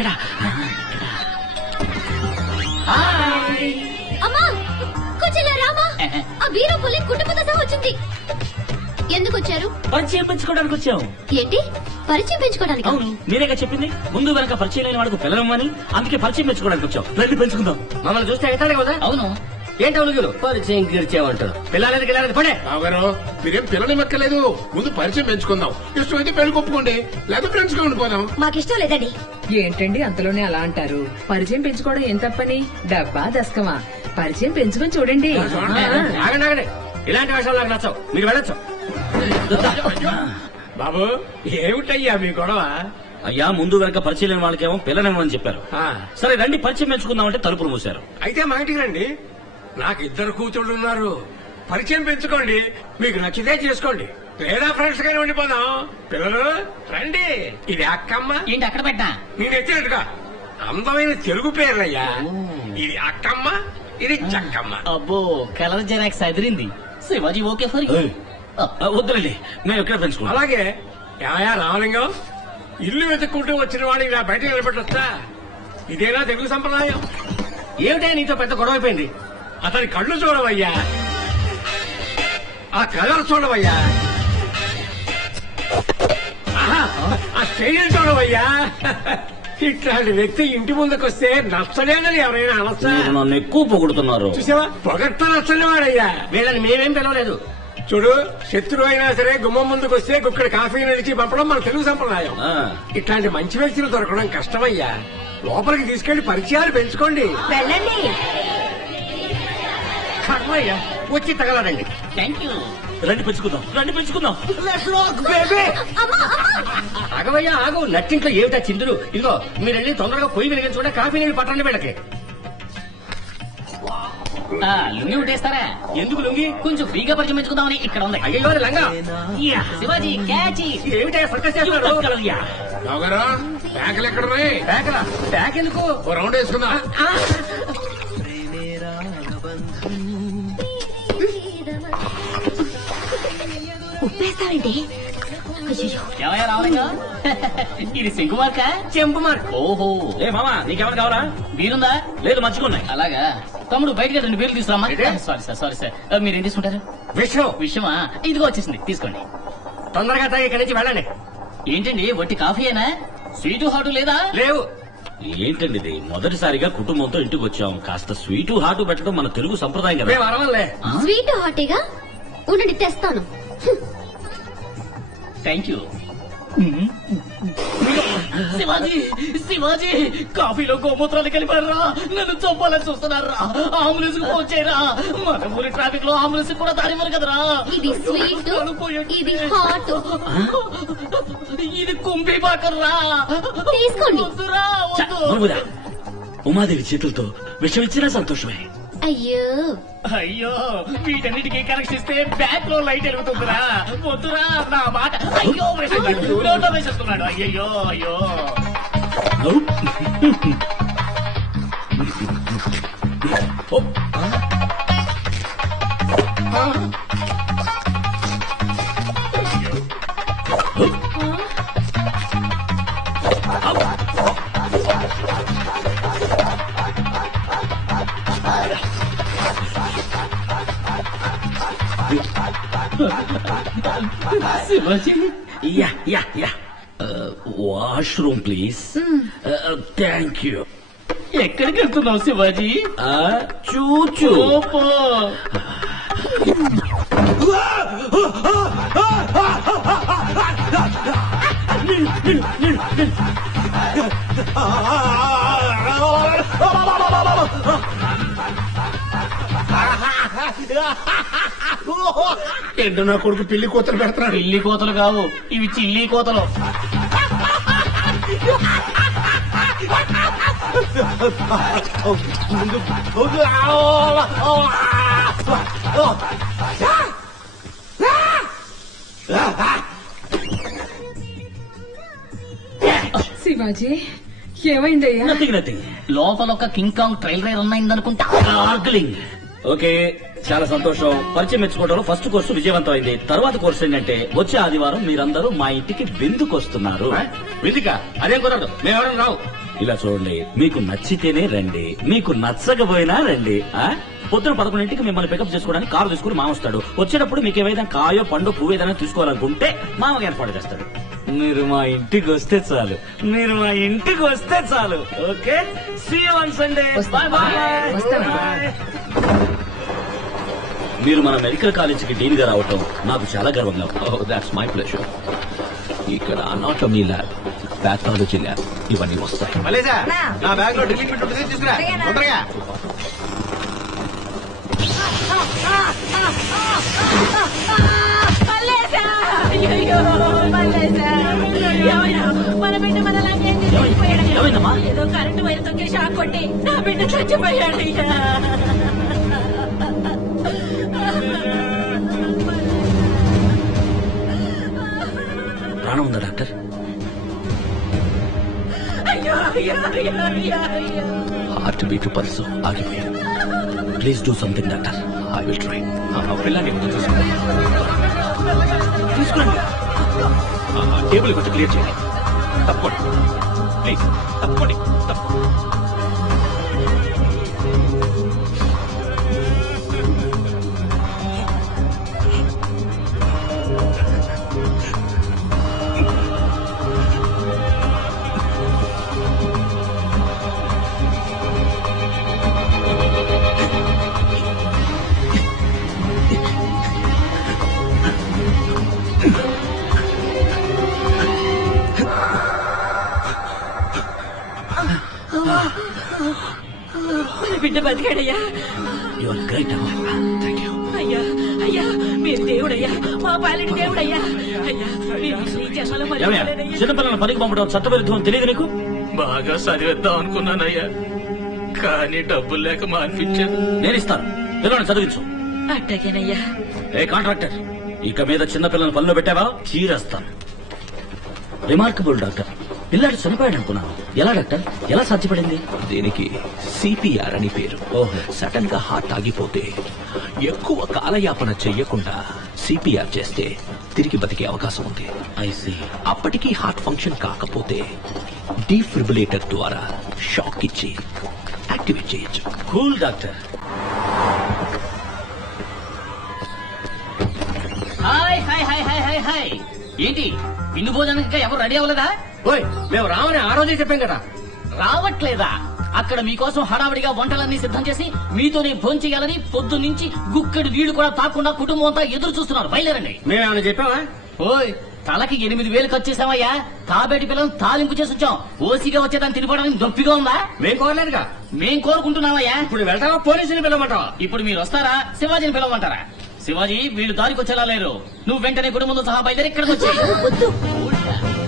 ఇక్కడ. ఆ, ఇక్కడ. హాయ్. అమ్మా కూర్చున్నా రామా ఆ బీరో పులి కుటుంబంతో సహా వచ్చింది. ఎందుకు వచ్చారు? పరిచయం పెంచుకోవడానికి వచ్చాం ఏంటి? పరిచయం పెంచుకోవడానికి? అవును మీరేగా చెప్పింది. ముందు వెనక పరిచయం లేని వాడికి పిల్లలమ్మని అందుకే పరిచయం పెంచుకోవడానికి వచ్చాం రండి పెంచుకుందాం. మమ్మల్ని చూస్తే అవుతాడు కదా? అవును. ఏంటి అవును పరిచయం పడే. బావగారు మీరేం పిల్లలు ముందు పరిచయం పెంచుకుందాం. ఇష్టమైతే పెళ్ళి కొప్పుకోండి. లేదా ఫ్రెండ్స్గా ఉండిపోదాం. మాకిష్టం లేదండి. ఏంటండి అంతలోనే అలా అంటారు? పరిచయం పెంచుకోవడం ఏం తప్పని? డబ్బా దశకమా పరిచయం పెంచుకొని చూడండి. ఆగండి ఆగండి. ఇలాంటి విషయాలు నాకు నచ్చవు. మీరు వెళ్ళొచ్చు. బాబు ఏమిటయ్యా మీ గొడవ? అయ్యా ముందు వెనక పరిచయం లేని వాళ్ళకేమో పిల్లనివ్వమని చెప్పారు. ఆ, సరే రండి పరిచయం పెంచుకుందామంటే తలుపులు మూశారు. అయితే మా ఇంటికి రండి. నాకు ఇద్దరు కూతుళ్ళు ఉన్నారు. పరిచయం పెంచుకోండి. మీకు నచ్చితే చేసుకోండి. లేదా ఫ్రెండ్స్ గానే ఉండిపోదాం. పిల్లలు రండి. ఇది అక్కమ్మ. ఏంటి అక్కడ పెట్టా నేను ఎత్తినట్టుగా అందమైన తెలుగు పేర్లయ్యా. ఇది అక్కమ్మ ఇది చక్కమ్మ. అబ్బో colour xerox Adirindi Shivaji okay for you. ఏయ్, ఆ, వద్దులేండి. మేము ఎక్కడ పెంచుకుంటాం అలాగే ఏమయ్యా రామలింగం? ఇల్లు వెతుక్కుంటూ వచ్చిన వాడు ఇలా బయట నిలబెట్టొచ్చా? ఇదేనా తెలుగు సంప్రదాయం? ఏమిటా నీతో పెద్ద గొడవ అయిపోయింది అతని కళ్ళు చూడవయ్యా. ఆ కలర్ చూడవయ్యా. ఆ స్టైల్ చూడవయ్యా. ఇట్లాంటి వ్యక్తి ఇంటి ముందుకు వస్తే నచ్చలేదని ఎవరైనా అనొచ్చా? మీరు నన్ను ఎక్కువ పొగుడుతున్నారు. చూసావా? పొగట్ట నచ్చని వాడయ్యా. వీళ్ళని మేమేం పిలవలేదు. చూడు శత్రువు అయినా సరే గుమ్మం ముందుకు వస్తే గుక్కడ కాఫీ నడిచి పంపడం మన తెలుగు సంప్రదాయం. ఆ, ఇట్లాంటి మంచి వ్యక్తులు దొరకడం కష్టమయ్యా. లోపలికి తీసుకెళ్ళి పరిచయాలు పెంచుకోండి. వెళ్ళండి. వచ్చి తగలడండి. థ్యాంక్ యూ రండి పెంచుకుందాం. రండి పెంచుకుందాం. ఆగవయ్యా ఆగు. నట్టింట్లో ఏమిటా చిందులు? ఇదిగో మీరు వెళ్ళి తొందరగా పొయ్యి వెలిగించుకుంటే కాఫీ నీళ్ళు పట్టండి వీళ్ళకి. ఆ, లుంగి ఉట్టేస్తారా? ఎందుకు లొంగి? కొంచెం ఫ్రీగా పరిచయం పెంచుకుందామని ఇక్కడ ఉంది. అయ్యో లంగా. Yeah, Shivaji catch. ఏమిటా సర్కస్ చేస్తున్నారు? బ్యాక్ బ్యాక్ ఎందుకు? ఓ రౌండ్ వేసుకుందాం. ఉప్పేస్తావేంటి అయ్యో ఏమయ్యా రావలింగా ఇది సింగుమార్క చెంపు మార్క్. ఓహో. ఏ మామా నీకేమైనా కావాలా? వీరుందా లేదు మంచుకున్నాయి అలాగా. తమ్ముడు బయటకి రెండు బీర్లు తీసుకురామా? Sorry sir sorry sir. మీరు ఏం తీసుకుంటారు? విష్ణు. విషయమా ఇదిగో వచ్చేసింది తీసుకోండి. తొందరగా తాగి ఇక్కడి నుంచి వెళ్ళండి. ఏంటండి వట్టి కాఫీయేనా? స్వీటు హాటు లేదా? లేవు. ఏంటండి ఇది? మొదటిసారిగా కుటుంబంతో ఇంటికి వచ్చాం. కాస్త స్వీటు హాటు పెట్టడం మన తెలుగు సంప్రదాయం కదా. స్వీట్ హాటీగా? ఉండండి తెస్తాను. థ్యాంక్ యూ శివాజీ శివాజీ కాఫీలో గోమూత్రాలు కలిపారా నన్ను చంపాలని చూస్తున్నారా అంబులెన్స్కు ఫోన్ చేయరా మన ఊరి ట్రాఫిక్లో అంబులెన్స్ కూడా దారివ్వరు కదరా ఇది స్వీట్. ఇది హాట్ ఇది కుంభీ తీసుకోండి. వద్దురా. నవ్వురా. ఉమాదేవి చేతులతో విషం ఇచ్చినా సంతోషమే అయ్యో. అయ్యో వీటన్నిటికీ కనెక్షన్ ఇస్తే బ్యాక్లో లైట్ వెలుగుతుందిరా. వద్దురా నా మాట. అయ్యో వేసేస్తున్నాడు. అయ్యయ్యో అయ్యో. Shivaji yeah yeah yeah washroom please thank you ఎక్కడికి వెళ్తున్నావు శివాజీ? చూచూ. ఓపో ఏంటో నా కొడుకు పిల్లి కూతురు పెడుతున్నాడు. పిల్లి కోతలు కావు. ఇవి చిల్లి కోతలు. శివాజీ ఏమైందయ్యా? నథింగ్ నథింగ్ లోపల ఒక కింగ్ కాంగ్ ట్రైల్ రైడ్ ఉన్నాయిందనుకుంటా గార్గ్లింగ్ ఓకే. చాలా సంతోషం. పరిచయం మెచ్చుకోవడంలో ఫస్ట్ కోర్సు విజయవంతమైంది. తర్వాత కోర్సు ఏంటంటే వచ్చే ఆదివారం మీరందరూ మా ఇంటికి విందుకు వస్తున్నారు. అదేం కుదరదు. మేమెవరం రావు. ఇలా చూడండి మీకు నచ్చితేనే రండి మీకు నచ్చకపోయినా రండి ఆ? పొద్దున పదకొండింటికి మిమ్మల్ని పికప్ చేసుకోవడానికి కారు తీసుకుని మామ వస్తాడు. వచ్చేటప్పుడు మీకు ఏమైనా కాయో పండు పువ్వు ఏదైనా తీసుకోవాలనుకుంటే మామకి ఏర్పాటు చేస్తాడు. మీరు మా ఇంటికి వస్తే చాలు. మీరు మా ఇంటికి వస్తే చాలు. Okay? See one Sunday bye bye. మీరు మన మెడికల్ కాలేజీకి డీన్గా రావటం నాకు చాలా గర్వంగా దాట్స్ మై ప్లెజర్ ఇక్కడ అనాటమీ ల్యాబ్ పాథాలజీ ల్యాబ్ ఇవన్నీ వస్తాయి. నా బ్యాగ్లో ఉంటుంది తీసుకురా. తొందరగా? మన బిడ్డ? ఏదో కరెంటు వైర్ తొక్కి షాక్ కొట్టి నా బిడ్డ చచ్చిపోయాడయ్యా. ప్రాణం ఉందా డాక్టర్? అయ్యో అయ్యో అయ్యో అయ్యో అయ్యో. హార్ట్ బీట్ పల్స్ ఆగిపోయాడు please do something doctor. I will try. పిల్లని తీసుకురండి. తీసుకురండి టేబుల్ కొంచెం క్లియర్ చేయండి. తప్పండి ప్లీజ్ తప్పండి తప్పండి బిడ్డ బతికాడయ్యా. యువర్ గ్రేట్ థ్యాంక్ యూ అయ్యా అయ్యా మీరు దేవుడయ్యా మా పాలిటి దేవుడయ్యా. అయ్యా మీరు అసలు ఈ జన్మలో ఏమయ్యా? మర్చిపోలేదయ్యా. చిన్నపిల్లలను పనికి పంపడం చట్టవిరుద్ధం తెలియదు నీకు? బాగా చదివేద్దాం అనుకున్నానయ్యా. కానీ డబ్బులు లేక మానిపించాను. నేను ఇస్తాను. పిల్లల్ని చదివించు. అట్టగేనయ్యా. ఏ కాంట్రాక్టర్? ఇక మీద చిన్నపిల్లలను పనిలో పెట్టావా? చీరేస్తాను. Remarkable doctor. పిల్లాడు చనిపోయాడు అనుకున్నాను. ఎలా డాక్టర్? ఎలా సాధ్యపడింది? దీనికి సిపిఆర్ అని పేరు. ఓహో. సడన్గా హార్ట్ ఆగిపోతే ఎక్కువ కాలయాపన చెయ్యకుండా సిపిఆర్ చేస్తే తిరిగి బతికే అవకాశం ఉంది. ఐసీ అప్పటికీ హార్ట్ ఫంక్షన్ కాకపోతే డీఫ్రిబులేటర్ ద్వారా షాక్ ఇచ్చి యాక్టివేట్ చేయొచ్చు. Cool doctor. Hi hi hi hi hi hi. ఏంటి? విందు భోజనానికి ఎవరు రెడీ అవ్వలేదా? ఓయ్ మేము రావని ఆ రోజే చెప్పాం కదా. రావట్లేదా? అక్కడ మీకోసం హడావిడిగా వంటలన్నీ సిద్ధం చేసి మీతోనే భోంచేయాలని పొద్దు నుంచి గుక్కడి నీళ్ళు కూడా తాకుండా కుటుంబం అంతా ఎదురు చూస్తున్నారు. బయలుదేరండి. మేమేమైనా చెప్పావా? ఓయ్ తలకి ఎనిమిది వేలు ఖర్చు చేసామయ్యా. తాబేటి పిల్లలు తాలింపు చేసి వచ్చాం. ఓసిగా వచ్చేదాన్ని తినిపోవడానికి నొప్పిగా ఉందా? మేం కోరలేదుగా. మేం కోరుకుంటున్నామయ్యా. ఇప్పుడు వెళ్తావా? పోలీసుని పిలవమంటావా? ఇప్పుడు మీరు వస్తారా? శివాజీని పిలవమంటారా? శివాజీ వీళ్ళు దారికి వచ్చేలా లేరు. నువ్వు వెంటనే కుటుంబంతో సహా బయలుదేరి ఇక్కడికి వచ్చి